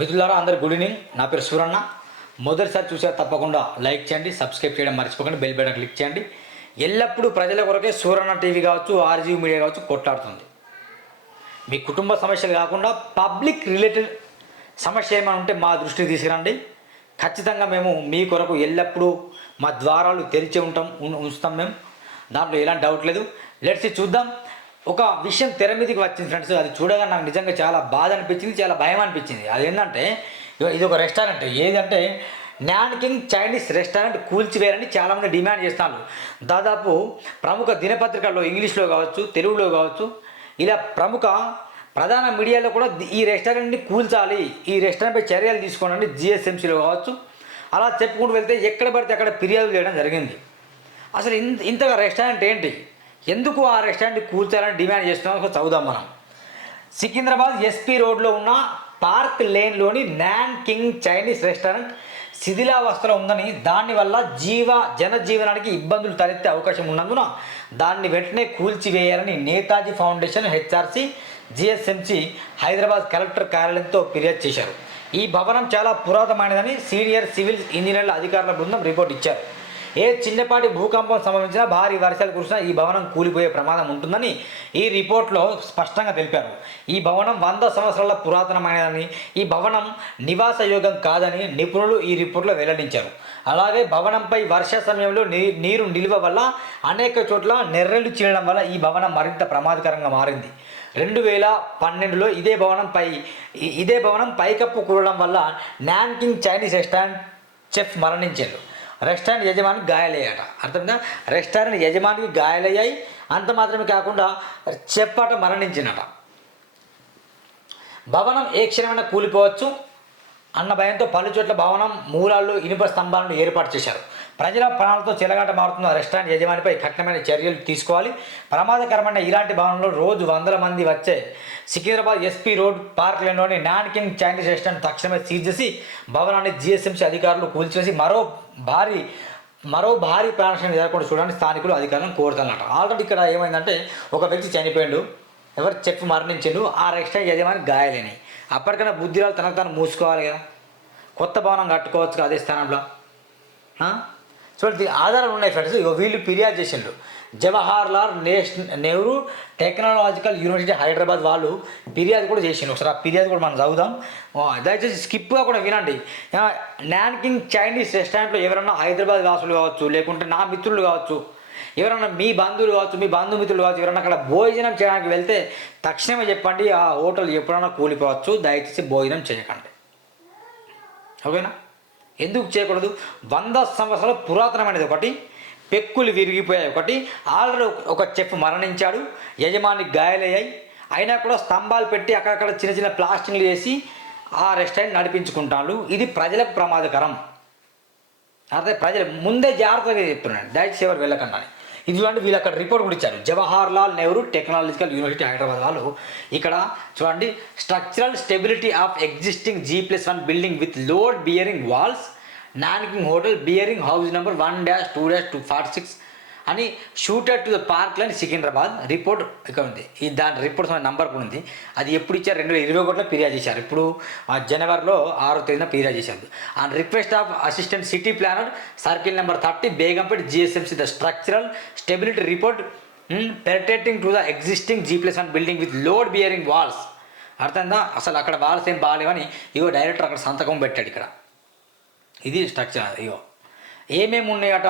మిత్రులారా అందరు good evening. నా పేరు సూరన్న మొదటిసారి చూసారు తప్పకుండా లైక్ చేయండి సబ్స్క్రైబ్ చేయడం మర్చిపోకండి బెల్ బటన్ క్లిక్ చేయండి. ఎల్లప్పుడూ ప్రజల కొరకే సూరన్న టీవీ కావచ్చు ఆర్జీవీ మీడియా కావచ్చు కొట్లాడుతుంది. మీ కుటుంబ సమస్యలు కాకుండా పబ్లిక్ రిలేటెడ్ సమస్య ఏమైనా ఉంటే మా దృష్టికి తీసుకురండి. ఖచ్చితంగా మేము మీ కొరకు ఎల్లప్పుడూ మా ద్వారాలు తెరిచి ఉంటాం ఉంచుతాం మేము. దాంట్లో ఎలాంటి డౌట్ లేదు. లెట్స్ చూద్దాం. ఒక విషయం తెర మీదకి వచ్చింది ఫ్రెండ్స్ అది చూడగా నాకు నిజంగా చాలా బాధ అనిపించింది చాలా భయం అనిపించింది. అది ఏంటంటే ఇది ఒక రెస్టారెంట్ ఏదంటే నాన్ కింగ్ చైనీస్ రెస్టారెంట్ కూల్చివేయాలని చాలామంది డిమాండ్ చేస్తాను దాదాపు ప్రముఖ దినపత్రికల్లో ఇంగ్లీష్లో కావచ్చు తెలుగులో కావచ్చు ఇలా ప్రముఖ ప్రధాన మీడియాలో కూడా ఈ రెస్టారెంట్ని కూల్చాలి. ఈ రెస్టారెంట్పై చర్యలు తీసుకోండి జిఎస్ఎంసీలో కావచ్చు. అలా చెప్పుకుంటూ వెళ్తే ఎక్కడ పడితే అక్కడ ఫిర్యాదు చేయడం జరిగింది. అసలు ఇంత ఇంతగా రెస్టారెంట్ ఏంటి? ఎందుకు ఆ రెస్టారెంట్ కూల్చాలని డిమాండ్ చేస్తున్నాం చదువుదాం మనం. సికింద్రాబాద్ ఎస్పీ రోడ్లో ఉన్న పార్క్ లేన్లోని నాన్ కింగ్ చైనీస్ రెస్టారెంట్ శిథిలావస్థలో ఉందని దానివల్ల జీవ జనజీవనానికి ఇబ్బందులు తలెత్తే అవకాశం ఉన్నందున దాన్ని వెంటనే కూల్చివేయాలని Netaji foundation HRC GSMC Hyderabad collector కార్యాలయంతో ఫిర్యాదు చేశారు. ఈ భవనం చాలా పురాతనమైనదని సీనియర్ సివిల్ ఇంజనీర్ల అధికారుల బృందం రిపోర్ట్ ఇచ్చారు. ఏ చిన్నపాటి భూకంపం సంభవించినా భారీ వర్షాలు కురిసినా ఈ భవనం కూలిపోయే ప్రమాదం ఉంటుందని ఈ రిపోర్ట్లో స్పష్టంగా తెలిపారు. ఈ భవనం వంద సంవత్సరాల పురాతనమైనదని ఈ భవనం నివాసయోగం కాదని నిపుణులు ఈ రిపోర్ట్లో వెల్లడించారు. అలాగే భవనంపై వర్ష సమయంలో నీరు నిల్వ వల్ల అనేక చోట్ల నెర్రెలు చీలడం వల్ల ఈ భవనం మరింత ప్రమాదకరంగా మారింది. రెండు వేల పన్నెండులో ఇదే భవనంపై ఇదే భవనం పైకప్పు కూడడం వల్ల నాన్కింగ్ చైనీస్ రెస్టారెంట్ చెఫ్ మరణించారు. రెస్టారెంట్ యజమానికి గాయాలయ్యాట. అర్థమైందా? రెస్టారెంట్ యజమానికి గాయాలయ్యాయి. అంత మాత్రమే కాకుండా చెప్పాట మరణించినట. భవనం ఏ క్షణమైనా కూలిపోవచ్చు అన్న భయంతో పలు చోట్ల భవనం మూలాల్లో ఇనుప స్తంభాలను ఏర్పాటు చేశారు. ప్రజల ప్రాణాలతో చిలగాట మారుతున్న రెస్టారెంట్ యజమానిపై కఠినమైన చర్యలు తీసుకోవాలి. ప్రమాదకరమైన ఇలాంటి భవనంలో రోజు వందల మంది వచ్చే సికింద్రాబాద్ ఎస్పీ రోడ్ పార్క్ లేన్లోని నాన్ కింగ్ చైనీస్ రెస్టారెంట్ తక్షణమే సీజ్ చేసి భవనాన్ని జిఎస్ఎంసీ అధికారులు కూల్చివేసి మరో భారీ మరో భారీ ప్రాణాశయం జరగకుండా చూడడానికి స్థానికులు అధికారులను కోరుతున్నట్టు. ఆల్రెడీ ఇక్కడ ఏమైందంటే ఒక వ్యక్తి చనిపోయాడు. ఎవరు చెప్పు మరణించిండు. ఆ రెస్టారెంట్ యజమాని గాయాలని. అప్పటికైనా బుద్ధిరాలు తనకు తాను మూసుకోవాలి కదా. కొత్త భవనం కట్టుకోవచ్చు అదే స్థానంలో. చూడండి ఆధారాలు ఉన్నాయి ఫ్రెండ్స్. ఇక వీళ్ళు ఫిర్యాదు చేసిండ్రు. జవహర్ లాల్ నెహ్రూ టెక్నాలజికల్ యూనివర్సిటీ హైదరాబాద్ వాళ్ళు ఫిర్యాదు కూడా చేసిండ్రు. ఒకసారి ఆ ఫిర్యాదు కూడా మనం చదువుదాం. దయచేసి స్కిప్గా కూడా వినండి. నాన్కింగ్ చైనీస్ రెస్టారెంట్లో ఎవరైనా హైదరాబాద్ వాసులు కావచ్చు లేకుంటే నా మిత్రులు కావచ్చు ఎవరైనా మీ బంధువులు కావచ్చు మీ బంధుమిత్రులు కావచ్చు ఎవరైనా అక్కడ భోజనం చేయడానికి వెళ్తే తక్షణమే చెప్పండి ఆ హోటల్ ఎప్పుడైనా కూలిపోవచ్చు. దయచేసి భోజనం చేయకండి. ఓకేనా? ఎందుకు చేయకూడదు? వంద సంవత్సరాల పురాతనమైనది ఒకటి పెక్కులు విరిగిపోయాయి ఒకటి ఆల్రెడీ ఒక చెఫ్ మరణించాడు యజమాని గాయాలయ్యాయి. అయినా కూడా స్తంభాలు పెట్టి అక్కడక్కడ చిన్న చిన్న ప్లాస్టింగ్లు వేసి ఆ రెస్టారెంట్ నడిపించుకుంటాడు ఇది ప్రజలకు ప్రమాదకరం. అదే ప్రజలు ముందే జాగ్రత్తగా చెప్తున్నాను దయచేసి ఎవరు వెళ్ళకండి అని. ఇది చూడండి వీళ్ళు అక్కడ రిపోర్ట్ కూడా ఇచ్చారు. జవహర్ లాల్ నెహ్రూ టెక్నాలజికల్ యూనివర్సిటీ హైదరాబాద్ వాళ్ళు. ఇక్కడ చూడండి structural stability of existing G plus one building with load bearing walls Nanking hotel bearing house number one dash two dash two forty six అని షూటర్ టు ద పార్క్లని సికింద్రాబాద్ రిపోర్ట్ ఇక్కడ ఉంది. ఈ దాని రిపోర్ట్ నంబర్ కూడా ఉంది. అది ఎప్పుడు ఇచ్చారు? రెండు వేల ఇరవై ఒకటిలో ఫిర్యాదు చేశారు. ఇప్పుడు ఆ, జనవరిలో ఆరో తేదీన ఫిర్యాదు చేశారు. On request of assistant city planner circle number thirty Begumpet GSMC the structural stability report pertaining to the existing G plus one building with load bearing walls అర్థమైందా? అసలు అక్కడ వాల్స్ ఏం బాగాలేవని ఇగో డైరెక్టర్ అక్కడ సంతకం పెట్టాడు ఇక్కడ. ఇది స్ట్రక్చర్ ఇగో. ఏమేమి ఉన్నాయట?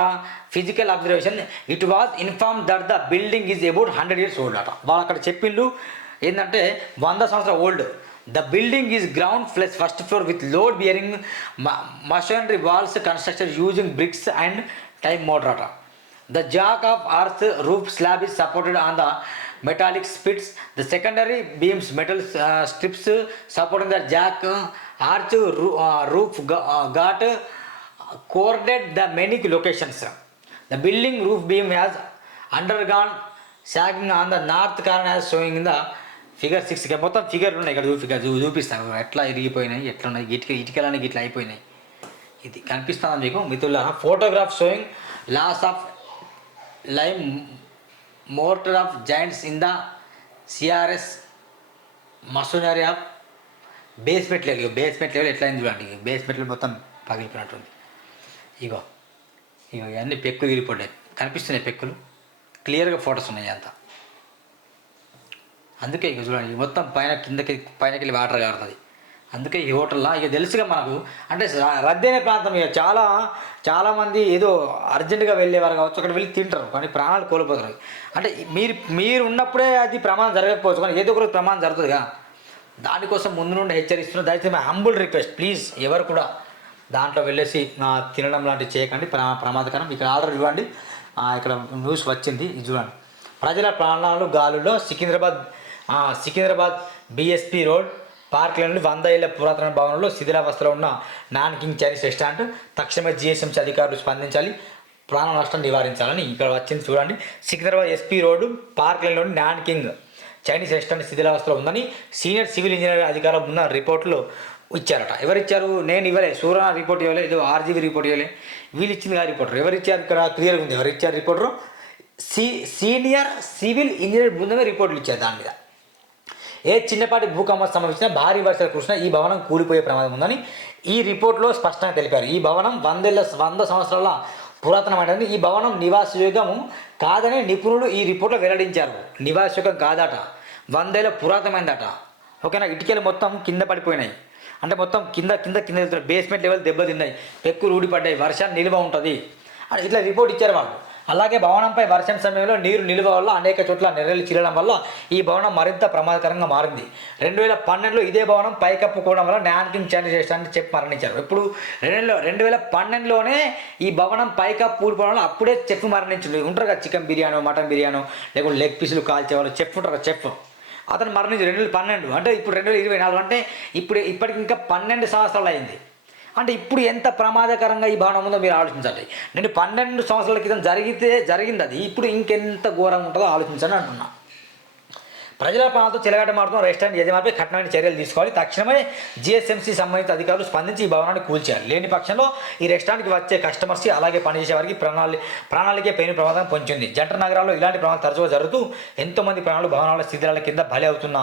Physical observation it was inform that the building is about hundred years old అట. వాళ్ళు అక్కడ చెప్పిండు ఏంటంటే వంద సంవత్సరం old the building is ground plus first floor with load bearing masonry walls construction using bricks and time mortar అట. Jack of of roof slab is is on the metallic spits the secondary beams beams, strips uh, the jack arch రూ roof got కోర్డెడ్ the మెనిక్ locations the building roof beam has undergone sagging on the north corner has showing the figure six మొత్తం figure ఉన్నాయి ఇక్కడ చూపి చూపిస్తాను. ఎట్లా ఇరిగిపోయినాయి ఎట్లా ఉన్నాయి ఇటుక ఇటుకలన్నీ ఇట్లా అయిపోయినాయి. ఇది కనిపిస్తుంది మీకు? Mithila photograph showing loss of live mortar of joints in the CRS masonry of basement level basement level ఎట్లా ఎట్లయింది చూడండి. బేస్మెంట్లు మొత్తం పగిలిపోయినట్టుంది. ఇగో ఇగో ఇవన్నీ పెక్కులు విరిగిపోయాయి కనిపిస్తున్నాయి పెక్కులు. క్లియర్గా ఫొటోస్ ఉన్నాయి అంతా అందుకే ఇక చూడండి మొత్తం పైన కిందకి పైనకి వెళ్ళి వాటర్ కారుతుంది. అందుకే ఈ హోటల్లో ఇక తెలుసుగా మనకు అంటే రద్దైన ప్రాంతం ఇక చాలా చాలామంది ఏదో అర్జెంటుగా వెళ్ళేవారు కావచ్చు అక్కడ వెళ్ళి తింటారు. కానీ ప్రాణాలు కోల్పోతారు. అంటే మీరు మీరు ఉన్నప్పుడే అది ప్రమాదం జరగకపోవచ్చు. కానీ ఏదో ఒక ప్రమాదం జరుగుతుందిగా. దానికోసం ముందు నుండి హెచ్చరిస్తున్న. దయచేసి మై హంబుల్ రిక్వెస్ట్ ప్లీజ్ ఎవరు కూడా. దాంట్లో వెళ్ళేసి తినడం లాంటివి చేయకండి. ప్రమాదకరం. ఇక్కడ ఆర్డర్ ఇవ్వండి. ఇక్కడ న్యూస్ వచ్చింది. ఇది చూడండి. ప్రజల ప్రాణాలు గాలులో సికింద్రాబాద్ సికింద్రాబాద్ బీఎస్పీ రోడ్ పార్క్లోని వంద ఏళ్ళ పురాతన భవనంలో శిథిలావస్థలో ఉన్న నాన్ కింగ్ చైనీస్ రెస్టారెంట్ తక్షణమే జిఎస్ఎంసీ అధికారులు స్పందించాలి. ప్రాణ నష్టం నివారించాలని ఇక్కడ వచ్చింది చూడండి. సికింద్రాబాద్ ఎస్పీ రోడ్డు పార్క్ లైన్లోని నాన్ కింగ్ చైనీస్ రెస్టారెంట్ శిథిలావస్థలో ఉందని సీనియర్ సివిల్ ఇంజనీర్ అధికారులు ఉన్న రిపోర్టులో ఇచ్చారట ఎవరిచ్చారు? నేను ఇవ్వలే. సూర్య రిపోర్ట్ ఇవ్వలే. ఇది ఆర్జీబీ రిపోర్ట్ ఇవ్వలే. వీళ్ళు ఇచ్చింది ఆ రిపోర్టర్. ఎవరిచ్చారు? ఇక్కడ క్లియర్గా ఉంది. ఎవరిచ్చారు రిపోర్టరు? సీ సీనియర్ సివిల్ ఇంజనీర్ బృందమే రిపోర్టులు ఇచ్చారు దాని మీద. ఏ చిన్నపాటి భూకంపం సంభవించినా భారీ వర్షాలు కృష్ణ ఈ భవనం కూలిపోయే ప్రమాదం ఉందని ఈ రిపోర్ట్లో స్పష్టంగా తెలిపారు. ఈ భవనం వందేళ్ళ వంద సంవత్సరాల పురాతనమైనది. ఈ భవనం నివాసయోగము కాదని నిపుణులు ఈ రిపోర్ట్లో వెల్లడించారు. నివాసయోగం కాదట. వందేళ్ళ పురాతనమైందట. ఓకేనా? ఇటుకలు మొత్తం కింద పడిపోయినాయి. అంటే మొత్తం కింద కింద కింద వెళ్తున్నాయి బేస్మెంట్ లెవెల్ దెబ్బతిన్నాయి పెక్కులు ఊడిపడ్డాయి వర్షాన్ని నిల్వ ఉంటుంది. అని ఇట్లా రిపోర్ట్ ఇచ్చారు వాళ్ళు అలాగే భవనంపై వర్షం సమయంలో నీరు నిల్వ వల్ల అనేక చోట్ల నెర్రలు చీలడం వల్ల ఈ భవనం మరింత ప్రమాదకరంగా మారింది. రెండు వేల పన్నెండులో ఇదే భవనం పైకప్పుకోవడం వల్ల నాన్కింగ్ ఛాలెంజ్ చేస్తానని చెప్పి మరణించారు. ఇప్పుడు రెండు రెండు వేల పన్నెండులోనే ఈ భవనం పైకప్పు ఊడిపోవడం వల్ల అప్పుడే చెప్పు మరణించు ఉంటారు కదా చికెన్ బిర్యానీ మటన్ బిర్యానీ లేకుంటే లెగ్ పీసులు కాల్చేవాళ్ళు. చెఫ్ ఉంటారు కదా అతను మరణించి రెండు వేల పన్నెండు అంటే ఇప్పుడు రెండు వేల ఇరవై నాలుగు అంటే ఇప్పుడు ఇప్పటికి ఇంకా పన్నెండు సంవత్సరాలు అయింది. అంటే ఇప్పుడు ఎంత ప్రమాదకరంగా ఈ భవనం ఉందో మీరు ఆలోచించండి. నేను పన్నెండు సంవత్సరాల క్రితం జరిగితే జరిగింది అది. ఇప్పుడు ఇంకెంత ఘోరంగా ఉంటుందో ఆలోచించండి అంటున్నా. ప్రజల ప్రాణాలతో చెలగాటమాడుతున్న రెస్టారెంట్ యజమానిపై కఠినమైన చర్యలు తీసుకోవాలి. తక్షణమే జిఎస్ఎంసీ సంబంధిత అధికారులు స్పందించి ఈ భవనాన్ని కూల్చారు లేని పక్షంలో ఈ రెస్టారెంట్కి వచ్చే కస్టమర్స్కి అలాగే పనిచేసే వారికి ప్రణాళి ప్రణాళికే పెను ప్రమాదం పొంచింది. జంట నగరాల్లో ఇలాంటి ప్రమాదం తరచుగా జరుగుతూ ఎంతోమంది ప్రాణాలు భవనాల శిథిరాల కింద బలి అవుతున్న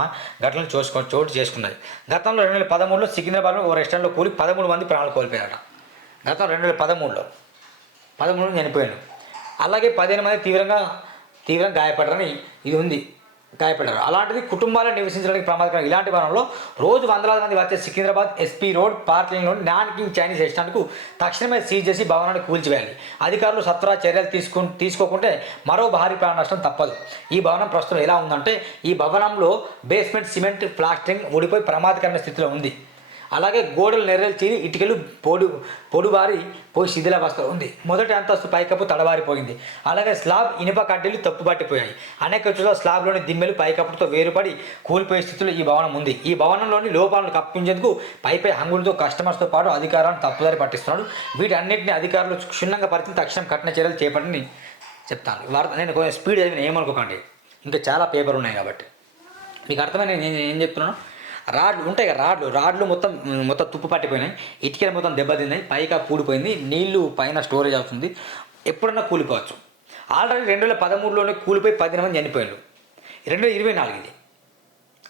ఘటనలు చూసుకొని చోటు చేసుకున్నది గతంలో రెండు వేల పదమూడులో సికింద్రాబాద్లో ఓ రెస్టారెంట్లో కూలి పదమూడు మంది ప్రాణాలు కోల్పోయారట. గతం రెండు వేల పదమూడులో. పదమూడు చనిపోయాను. అలాగే పదిహేను మంది తీవ్రంగా తీవ్రంగా గాయపడ్డారని ఇది ఉంది. గాయపడ్డారు. అలాంటిది కుటుంబాలు నివసించడానికి ప్రమాదకరం. ఇలాంటి వనంలో రోజు వందలాది మంది వచ్చే సికింద్రాబాద్ ఎస్పీ రోడ్ పార్కింగ్లో నాన్ కింగ్ చైనీస్ రెస్టారెంట్కు తక్షణమే సీజ్ చేసి భవనాన్ని కూల్చివేయాలి. అధికారులు సత్వర చర్యలు తీసుకు తీసుకోకుంటే మరో భారీ ప్రాణ నష్టం తప్పదు. ఈ భవనం ప్రస్తుతం ఎలా ఉందంటే ఈ భవనంలో బేస్మెంట్ సిమెంట్ ప్లాస్టరింగ్ ఊడిపోయి ప్రమాదకరమైన స్థితిలో ఉంది. అలాగే గోడలు నెర్రలు తీరి ఇటుకలు పొడు పొడుబారి పోయి శిథిలావస్థలో ఉంది. మొదటి అంతస్తు పైకప్పు తడబారిపోయింది. అలాగే స్లాబ్ ఇనుప కడ్డీలు తప్పుబట్టిపోయాయి. అనేక చోట్ల స్లాబ్లోని దిమ్మెలు పైకప్పుతో వేరుపడి కూలిపోయే స్థితిలో ఈ భవనం ఉంది. ఈ భవనంలోని లోపాలను కప్పించేందుకు పైపై హంగులతో కస్టమర్స్తో పాటు అధికారాన్ని తప్పుదారి పట్టిస్తున్నాడు. వీటన్నిటిని అధికారులు క్షుణ్ణంగా పరిచిన తక్షణం కఠిన చర్యలు చేపట్టని చెప్తాను వార్త నేను కొంచెం స్పీడ్ చదివిన ఏమనుకోకండి. ఇంకా చాలా పేపర్ ఉన్నాయి కాబట్టి. మీకు అర్థమైన నేను ఏం చెప్తున్నాను? రాడ్లు ఉంటాయి కదా రాడ్లు. రాడ్లు మొత్తం మొత్తం తుప్పు పట్టిపోయినాయి. ఇటుకలు మొత్తం దెబ్బతిన్నాయి. పైగా పూడిపోయింది నీళ్ళు పైన స్టోరేజ్ అవుతుంది. ఎప్పుడన్నా కూలిపోవచ్చు. ఆల్రెడీ రెండు వేల పదమూడులోనే కూలిపోయి పదిహేను మంది చనిపోయారు రెండు వేల ఇరవై నాలుగు ఇది.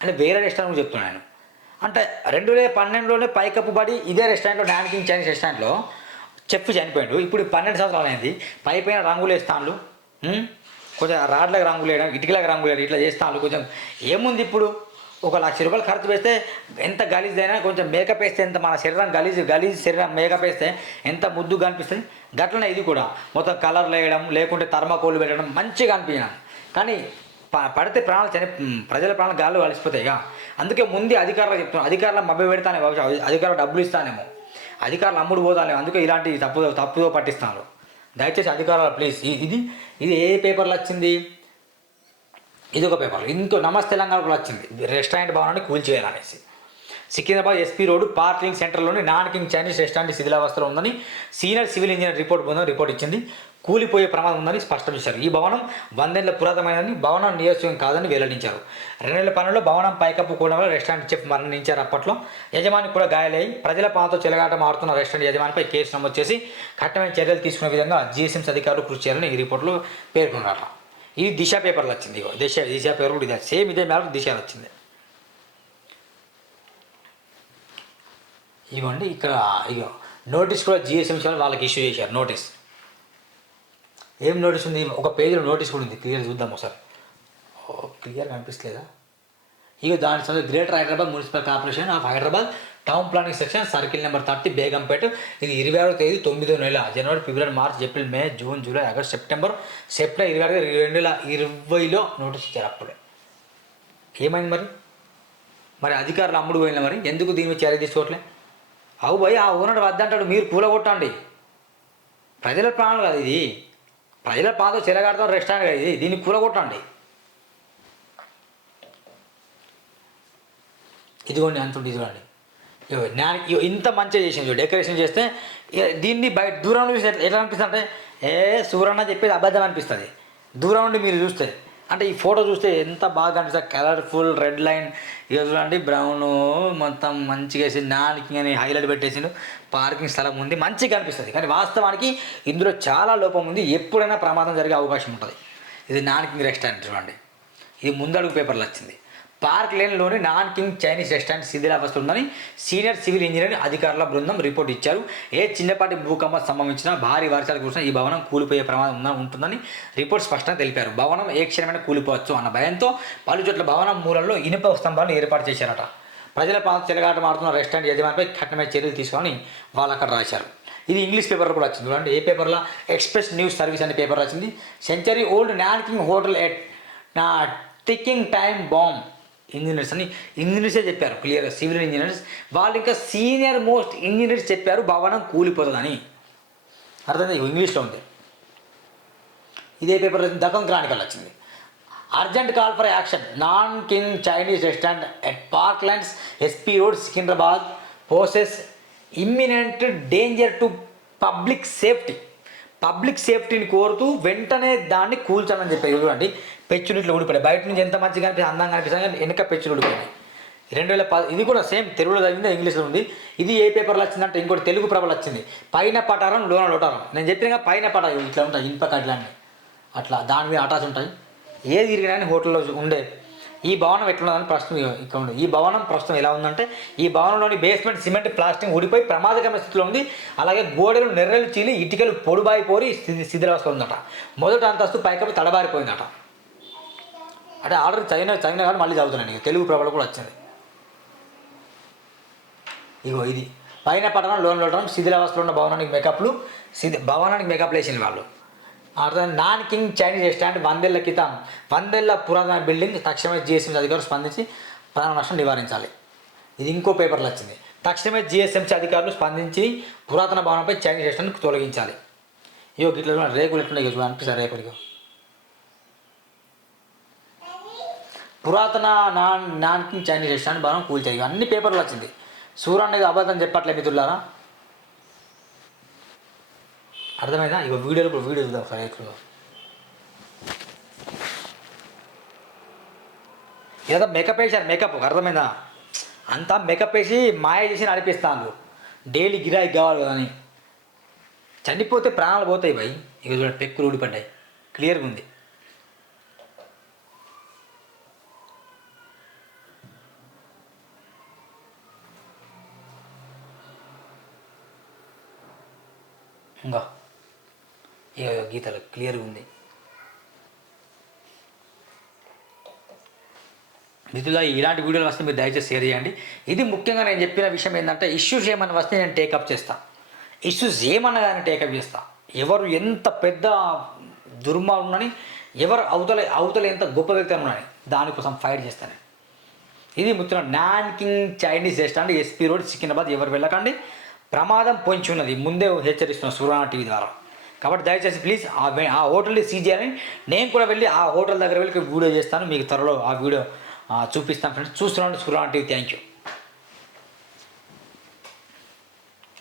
అంటే వేరే రెస్టారెంట్ చెప్తున్నాను అంటే రెండు వేల పన్నెండులోనే పైకప్పు పడి ఇదే రెస్టారెంట్లో డాన్కింగ్ చైనీస్ రెస్టారెంట్లో చెప్పు చనిపోయాడు. ఇప్పుడు పన్నెండు సంవత్సరాలు అయింది. పై పైన రంగులు వేస్తాను కొంచెం రాడ్లకు రంగులు వేయడం ఇటుకలకు రంగులు వేయడం ఇట్లా చేస్తాను కొంచెం ఏముంది ఇప్పుడు? ఒక లక్ష రూపాయలు ఖర్చు పెడితే ఎంత గలీజ్ అయినా కొంచెం మేకప్ వేస్తే ఎంత మన శరీరం గలీజ్ గలీజ్ శరీరం మేకప్ వేస్తే ఎంత ముద్దు కనిపిస్తుంది? గట్లనే ఇది కూడా. మొత్తం కలర్లు వేయడం లేకుంటే థర్మాకోల్ పెట్టడం మంచిగా అనిపించడం. కానీ ప- పడితే ప్రాణాలు చని ప్రజల ప్రాణాలు గాల్లో కలిసిపోతాయిగా అందుకే ముందే అధికారులు చెప్తున్నాను అధికారులు మభ్య పెడతానే బహుశా అధికారులు డబ్బులు ఇస్తానేమో. అధికారులు అమ్ముడు పోతానేమో. అందుకే ఇలాంటి తప్పు తప్పుదో పట్టిస్తాను దయచేసి అధికారులు ప్లీజ్. ఇది ఇది ఏ పేపర్లో వచ్చింది? ఇది ఒక పేపర్ ఇంకో నమస్తే తెలంగాణ కూడా వచ్చింది. రెస్టారెంట్ భవనాన్ని కూల్చివేయాలనేసి సికింద్రాబాద్ ఎస్పీ రోడ్డు పార్కింగ్ సెంటర్లోని నాన్ కింగ్ చైనీస్ రెస్టారెంట్ శిథిలావస్థలో ఉందని సీనియర్ సివిల్ ఇంజనీర్ రిపోర్ట్ బృందం రిపోర్ట్ ఇచ్చింది. కూలిపోయే ప్రమాదం ఉందని స్పష్టం చేశారు. ఈ భవనం వందేళ్ళ పురాతనమైనదని భవనం నియోజకం కాదని వెల్లడించారు. రెండు నెలల పనుల్లో భవనం పైకప్పు కూడా వల్ల రెస్టారెంట్ చెఫ్ మరణించారు అప్పట్లో. యజమాని కూడా గాయాలయ్యి ప్రజల పాలతో చెలగాటం ఆడుతున్న రెస్టారెంట్ యజమానిపై కేసు నమోదు చేసి కఠినమైన చర్యలు తీసుకునే విధంగా జీఎస్ఎంసీ అధికారులు కృషి చేయాలని ఈ రిపోర్ట్లో పేర్కొన్నారు. ఇది దిశ పేపర్లో వచ్చింది ఇగో. దిశ దిశ పేపర్ కూడా ఇది. సేమ్ ఇదే మేరకు దిశ వచ్చింది. ఇవ్వండి ఇక్కడ ఇక నోటీస్ కూడా జిఎస్ఎంసీ వాళ్ళు వాళ్ళకి ఇష్యూ చేశారు నోటీస్. ఏం నోటీస్ ఉంది? ఒక పేజీలో నోటీస్ కూడా ఉంది. క్లియర్ చూద్దాం ఒకసారి. క్లియర్ కనిపిస్తలేదా ఇక దాని సంబంధించి greater Hyderabad municipal corporation of Hyderabad town planning section circle number thirty Begumpet. ఇది ఇరవై ఆరో తేదీ తొమ్మిదో నెల జనవరి ఫిబ్రవరి March April May June July August September September ఇరవై ఆరు రెండు వేల ఇరవైలో నోటీస్ ఇచ్చారు అప్పుడే. ఏమైంది మరి? మరి అధికారులు అమ్ముడు పోయిన మరి? ఎందుకు దీని మీద చర్య తీసుకోవట్లే? అవు భయ్ ఆ ఓనర్ వద్దంటాడు మీరు కూలగొట్టండి. ప్రజల ప్రాణాలు కదా ఇది. ప్రజల పాదం చెలగాడతాం రెస్టారెంట్ కదా ఇది. దీన్ని కూలగొట్టండి. ఇదిగోండి అంత ఇదిగోండి. ఇంత మంచిగా చేసింది డెకరేషన్ చేస్తే దీన్ని బయట దూరం నుంచి ఎట్లా- అనిపిస్తుంది అంటే ఏ సూరన్న చెప్పేది అబద్ధం అనిపిస్తుంది. దూరం నుండి మీరు చూస్తే. అంటే ఈ ఫోటో చూస్తే ఎంత బాగా అనిపిస్తుంది. కలర్ఫుల్ రెడ్ లైన్ ఇక చూడండి బ్రౌన్ మొత్తం మంచిగా వేసి నానికి అని హైలైట్ పెట్టేసిండు. పార్కింగ్ స్థలం ఉంది మంచిగా అనిపిస్తుంది. కానీ వాస్తవానికి ఇందులో చాలా లోపం ఉంది. ఎప్పుడైనా ప్రమాదం జరిగే అవకాశం ఉంటుంది. ఇది నాన్ రెస్టారెంట్ చూడండి. ఇది ముందడుగు పేపర్లు వచ్చింది పార్క్ లేన్లోని నాన్ కింగ్ చైనీస్ రెస్టారెంట్ శిథిలావస్థ ఉందని సీనియర్ సివిల్ ఇంజనీరింగ్ అధికారుల బృందం రిపోర్ట్ ఇచ్చారు. ఏ చిన్నపాటి భూకంపం సంభవించిన భారీ వర్షాలు కురిసినా ఈ భవనం కూలిపోయే ప్రమాదం ఉందని ఉంటుందని రిపోర్ట్ స్పష్టంగా తెలిపారు. భవనం ఏ క్షణమైన కూలిపోవచ్చు అన్న భయంతో పలు చోట్ల భవనం మూలల్లో ఇనుప స్తంభాలను ఏర్పాటు చేశారట. ప్రజల పాత చెలగాట మారుతున్న రెస్టారెంట్ యజమానిపై కఠినమైన చర్యలు తీసుకోవాలని వాళ్ళు అక్కడ రాశారు. ఇది ఇంగ్లీష్ పేపర్ కూడా వచ్చింది చూడండి. ఏ పేపర్లో? ఎక్స్ప్రెస్ న్యూస్ సర్వీస్ అనే పేపర్ వచ్చింది. Century old Nanking hotel at నా టికింగ్ టైమ్ బాంబ్. ఇంజనీర్స్ అని ఇంజనీర్సే చెప్పారు క్లియర్గా సివిల్ ఇంజనీర్స్ వాళ్ళు ఇంకా సీనియర్ మోస్ట్ ఇంజనీర్స్ చెప్పారు భవనం కూలిపోతుందని అర్థమైంది? ఇంగ్లీష్లో ఉంది. ఇదే పేపర్ దక్కన్ క్రానికల్ వచ్చింది. Urgent call for action. Nanking Chinese restaurant at park lands SP road Secunderabad poses imminent danger to public safety. Public సేఫ్టీని కోరుతూ వెంటనే దాన్ని కూల్చాలని చెప్పారు. చూడండి పెచ్చులు ఇట్లా ఊడిపోయాయి బయట నుంచి ఎంత మంచిగా అనిపిస్తుంది అందంగా అనిపిస్తుంది కానీ వెనక పెచ్చులు ఊడిపోయినాయి. రెండు వేల పది ఇది కూడా సేమ్ తెలుగులో చదివింది ఇంగ్లీష్లో ఉంది. ఇది ఏ పేపర్లో వచ్చిందంటే ఇంకోటి తెలుగు ప్రభలు వచ్చింది. పైన పటారం లోన లోటారం. నేను చెప్పిన పైన పటారం ఇట్లా ఉంటాయి ఇనుప కట్లాన్ని అట్లా దాని మీద అటాచ్ ఉంటాయి. ఏది తిరిగినా కానీ హోటల్లో ఉండే ఈ భవనం ఎట్లున్నదని ప్రస్తుతం ఇక్కడ ఉంది ఈ భవనం ప్రస్తుతం ఎలా ఉందంటే ఈ భవనంలోని బేస్మెంట్ సిమెంట్ ప్లాస్టింగ్ ఊడిపోయి ప్రమాదకరమైన స్థితిలో ఉంది. అలాగే గోడలు నెర్రలు చీలి ఇటుకలు పొడిబారిపోయి స్థితి శిథిలావస్థ ఉందట. మొదటి అంతస్తు పైకప్పు తడబారిపోయిందట. అంటే ఆల్రెడీ చైనా చైనా కానీ మళ్ళీ చదువుతున్నాను ఇక తెలుగు ప్రభలు కూడా వచ్చింది. ఇగో ఇది. పైన పట్టణం లోన్ లోటం శిథిలావస్థలో ఉన్న భవనానికి మేకప్లు శిథి భవనానికి మేకప్లు వేసిన వాళ్ళు. అర్థం. నాన్ కింగ్ చైనీస్ రెస్టారెంట్ వందేళ్ళ క్రితం వందేళ్ళ పురాతన బిల్డింగ్ తక్షణమే జిఎస్ఎంసీ అధికారులు స్పందించి ప్రాణ నష్టం నివారించాలి. ఇది ఇంకో పేపర్లో వచ్చింది. తక్షణమే జిఎస్ఎంసీ అధికారులు స్పందించి పురాతన భవనంపై చైనీస్ రెస్టారెంట్ తొలగించాలి. ఇగో గిట్లలో రేకులు ఎట్లున్నాయి ఇగో చూడండి, రేకులు ఇగో. పురాతన నాన్ నాన్ కింగ్ చైనీస్ రెస్టారెంట్ భవనం కూల్చాయి. అన్ని పేపర్లు వచ్చింది. సూర్య అబద్ధం చెప్పట్లే మిత్రులారా. అర్థమైందా? ఇక వీడియోలో ఇప్పుడు వీడియో చూద్దాం ఒకసారి ఎట్లు ఏదో మేకప్ వేసారు మేకప్ అర్థమైందా? అంతా మేకప్ వేసి మాయ చేసి నడిపిస్తాను డైలీ గిరాయి కావాలి కదా అని. చనిపోతే ప్రాణాలు పోతాయి భయ్. ఇక చూడండి పెక్కులు ఊడిపడ్డాయి. క్లియర్గా ఉంది ఇంకా ఇక గీతలు క్లియర్గా ఉంది? నిధుల ఇలాంటి వీడియోలు వస్తే మీరు దయచేసి షేర్ చేయండి. ఇది ముఖ్యంగా నేను చెప్పిన విషయం ఏంటంటే ఇష్యూస్ ఏమైనా వస్తే నేను టేకప్ చేస్తా. ఇష్యూస్ ఏమన్నా కానీ టేకప్ చేస్తా. ఎవరు ఎంత పెద్ద దుర్మార్గునని ఎవరు అవతల అవతల ఎంత గొప్ప వ్యక్తి ఉన్నాని దానికోసం ఫైట్ చేస్తాను ఇది ముఖ్యంగా Nanking Chinese restaurant SP road Secunderabad ఎవరు వెళ్ళకండి. ప్రమాదం పొంచి ఉన్నది. ముందే హెచ్చరిస్తున్న సూర్యనా టీవీ ద్వారా. కాబట్టి దయచేసి ప్లీజ్ ఆ ఆ హోటల్ని సీజ్ చేయాలని నేను కూడా వెళ్ళి ఆ హోటల్ దగ్గర వెళ్ళి వీడియో చేస్తాను. మీకు త్వరలో ఆ వీడియో చూపిస్తాను. ఫ్రెండ్స్ చూస్తున్నాను. సూర్యనా టీవీ థ్యాంక్ యూ